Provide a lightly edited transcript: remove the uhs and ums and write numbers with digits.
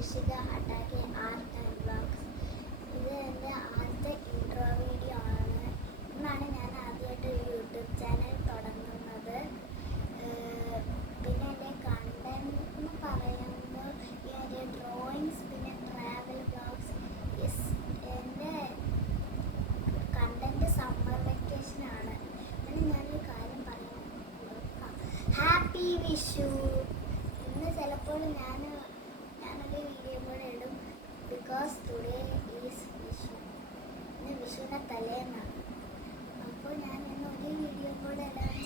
ഋഷിക അട്ടാക്കി art and vlogs. ഇത് എൻ്റെ ആദ്യത്തെ ഇൻട്രോ വീഡിയോ ആണ്. ഇന്നാണ് ഞാൻ ആദ്യമായിട്ട് ഒരു യൂട്യൂബ് ചാനൽ തുടങ്ങുന്നത്. പിന്നെ എൻ്റെ കണ്ടന്റ് എന്ന് പറയുമ്പോൾ എൻ്റെ ഡ്രോയിങ്സ്, പിന്നെ ട്രാവൽ വ്ളോഗ്സ്. എൻ്റെ കണ്ടന്റ് സമ്മർ വെക്കേഷനാണ്. പിന്നെ ഞാനൊരു കാര്യം പറയാൻ ഹാപ്പി വിഷു. ഇന്ന് ചിലപ്പോൾ ഞാനൊരു വീഡിയോ കൂടെ ഇടും. Because today is Vishu. ഇന്ന് വിഷുവിൻ്റെ തലേന്നാണ്. അപ്പോൾ ഞാൻ ഇന്ന് ഒരു വീഡിയോ കൂടെ ഇടാൻ